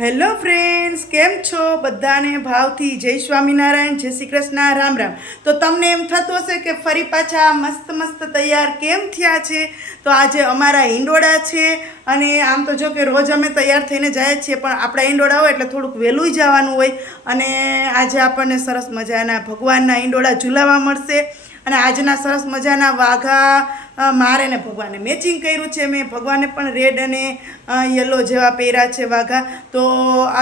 Hello friends, કેમ છો? બધાને ભાવથી જય સ્વામિનારાયણ, જય શ્રી કૃષ્ણ, રામ રામ. તો તમને એમ થતું હશે કે ફરી પાછા મસ્ત મસ્ત તૈયાર કેમ થયા છે? તો આજે અમારા ઈંડોળા છે અને આમ તો જો કે રોજ અમે તૈયાર થઈને જાય છીએ, પણ આપણા ઈંડોળા હોય એટલે થોડુંક વહેલું જવાનું હોય. અને આજે આપણને સરસ મજાના ભગવાનના ઈંડોળા ઝુલાવા મળશે. અને આજના સરસ મજાના વાઘા મારે ને ભગવાને મેચિંગ કર્યું છે મેં. ભગવાને પણ રેડ અને યલો જેવા પહેર્યા છે વાઘા. તો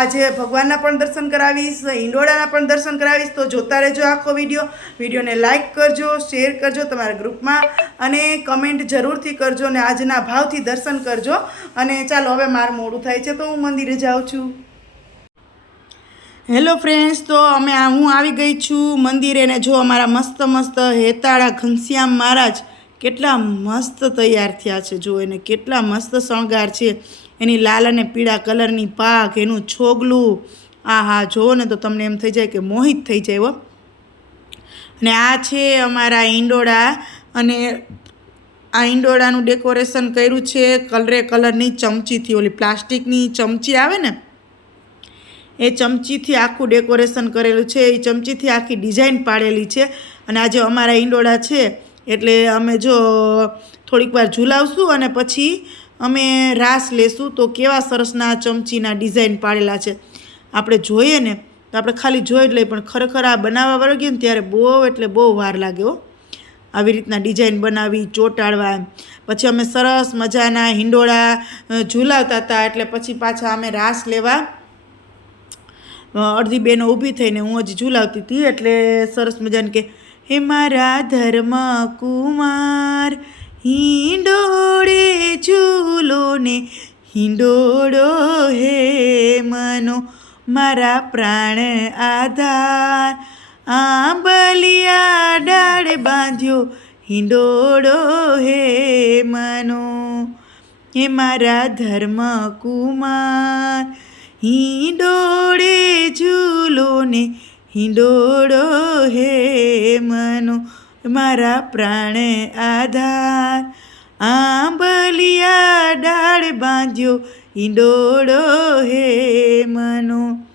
આજે ભગવાનના પણ દર્શન કરાવીશ, હિંડોળાના પણ દર્શન કરાવીશ. તો જોતા રહેજો આખો વીડિયો. વિડીયોને લાઇક કરજો શેર કરજો તમારા ગ્રુપમાં. અને કમેન્ટ જરૂરથી કરજો અને આજના ભાવથી દર્શન કરજો. અને ચાલો હવે મારું મોડું થાય છે તો હું મંદિરે જાઉં છું. હેલો ફ્રેન્ડ્સ તો અમે હું આવી ગઈ છું મંદિરે ને જો અમારા મસ્ત મસ્ત હેતાળા ઘનશ્યામ મહારાજ કેટલા મસ્ત તૈયાર થયા છે જો એને કેટલા મસ્ત શણગાર છે. એની લાલ અને પીળા કલરની પાક, એનું છોગલું. આ હા જુઓ ને તો તમને એમ થઈ જાય કે મોહિત થઈ જાય હો. અને આ છે અમારા ઈંડોળા અને આ ઈંડોળાનું ડેકોરેશન કર્યું છે કલરે કલરની ચમચીથી. ઓલી પ્લાસ્ટિકની ચમચી આવે ને, એ ચમચીથી આખું ડેકોરેશન કરેલું છે. એ ચમચીથી આખી ડિઝાઇન પાડેલી છે. અને આજે અમારા ઈંડોળા છે એટલે અમે જો થોડીક વાર ઝુલાવશું અને પછી અમે રાસ લેશું તો કેવા સરસના ચમચીના ડિઝાઇન પાડેલા છે. આપણે જોઈએ ને, તો આપણે ખાલી જોઈ જ લઈએ પણ ખરેખર આ બનાવવા વળગીએ ને ત્યારે બહુ, એટલે બહુ વાર લાગ્યો આવી રીતના ડિઝાઇન બનાવી, ચોંટાડવા પછી અમે સરસ મજાના હિંડોળા ઝુલાવતા હતા, એટલે પછી પાછા અમે રાસ લેવા અડધી બેનો ઊભી થઈને હું હજી ઝુલાવતી હતી, એટલે સરસ મજાને કે હે મારા ધર્મ કુમાર, હિંડોળે ઝૂલો ને હિંડોળો હે મનો, મારા પ્રાણ આધાર. આંબલિયા ડાળ બાંધ્યો હિંડોળો હે મનો, હે મારા ધર્મ કુમાર, હિંડોળે ઝૂલો ને હિંડોળો હે મનો, મારા પ્રાણ આધાર. આંબલિયા ડાળ બાંધ્યો હિંડોળો હે મનો.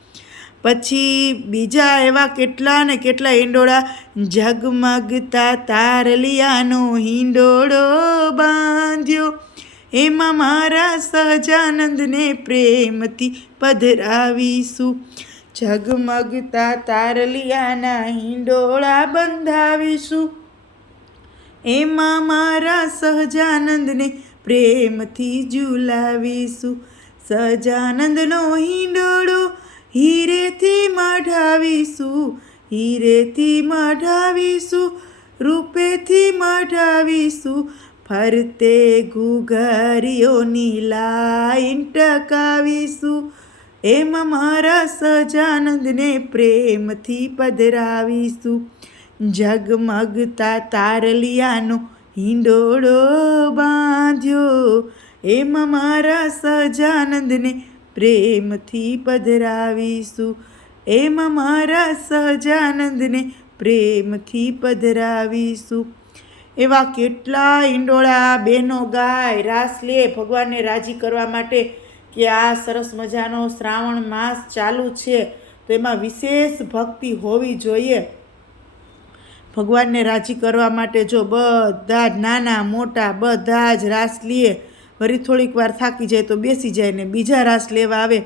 પછી બીજા એવા કેટલા ને કેટલા હિંડોળા ઝગમગતા તારલિયાનો હિંડોળો બાંધ્યો. એમાં મારા સહજાનંદને પ્રેમથી પધરાવીશું. ઝગમગતા તારલિયાના હિંડોળા બંધાવીશું. એમાં મારા સહજાનંદને પ્રેમથી ઝુલાવીશું. સહજાનંદનો હિંડોળો હીરેથી મઢાવીશું. હીરેથી મઢાવીશું, રૂપેથી મઢાવીશું. ફરતે ઘુઘરીઓની લાઈન ટકાવીશું. એમાં મારા સજાનંદને પ્રેમથી પધરાવીશું. ઝગમગતા તારલિયાનો હિંડોળો બાંધ્યો. એમાં મારા સજાનંદને પ્રેમથી પધરાવીશું. એમાં મારા સહજાનંદને પ્રેમથી પધરાવીશું. એવા કેટલા ઈંડોળા બહેનો ગાય, રાસ લે, ભગવાનને રાજી કરવા માટે કે આ સરસ મજાનો શ્રાવણ માસ ચાલુ છે, તો એમાં વિશેષ ભક્તિ હોવી જોઈએ. ભગવાનને રાજી કરવા માટે જો બધા જ નાના, મોટા, બધા જ રાસ લે વળી થોડીક વાર થાકી જાય તો બેસી જાય ને બીજા રાસ લેવા આવે.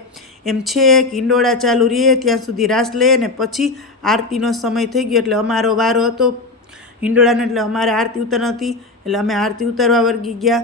એમ છે કે ઈંડોળા ચાલુ રહીએ ત્યાં સુધી રાસ લે ને પછી આરતીનો સમય થઈ ગયો એટલે અમારો વારો હતો. હિંડોળાને એટલે અમારે આરતી ઉતર હતી એટલે અમે આરતી ઉતારવા વર્ગી ગયા.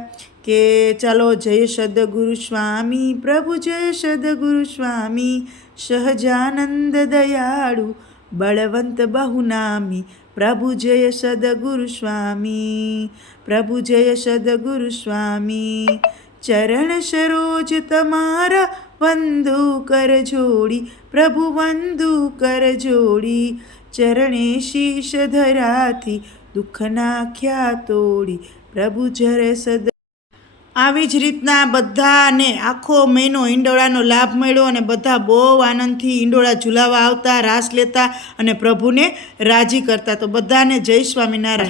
કે ચાલો જય સદગુરુ સ્વામી, પ્રભુ જય સદગુરુ સ્વામી, સહજાનંદ દયાળુ, બળવંત બહુનામી, પ્રભુ જય સદગુરુ સ્વામી, પ્રભુ જય સદગુરુ સ્વામી, ચરણ સરોજ તમારા વંદુ કર જોડી, પ્રભુ વંદુ કર જોડી, ચરણે શીશ ધરાથી દુઃખના ખ્યા તોડી, પ્રભુ જરે સદ આવી જ રીતના બધાને આખો મહિનો ઈંડોળાનો લાભ મળ્યો અને બધા બહુ આનંદથી ઈંડોળા ઝુલાવા આવતા, રાસ લેતા અને પ્રભુને રાજી કરતા. તો બધાને જય સ્વામિનારાયણ.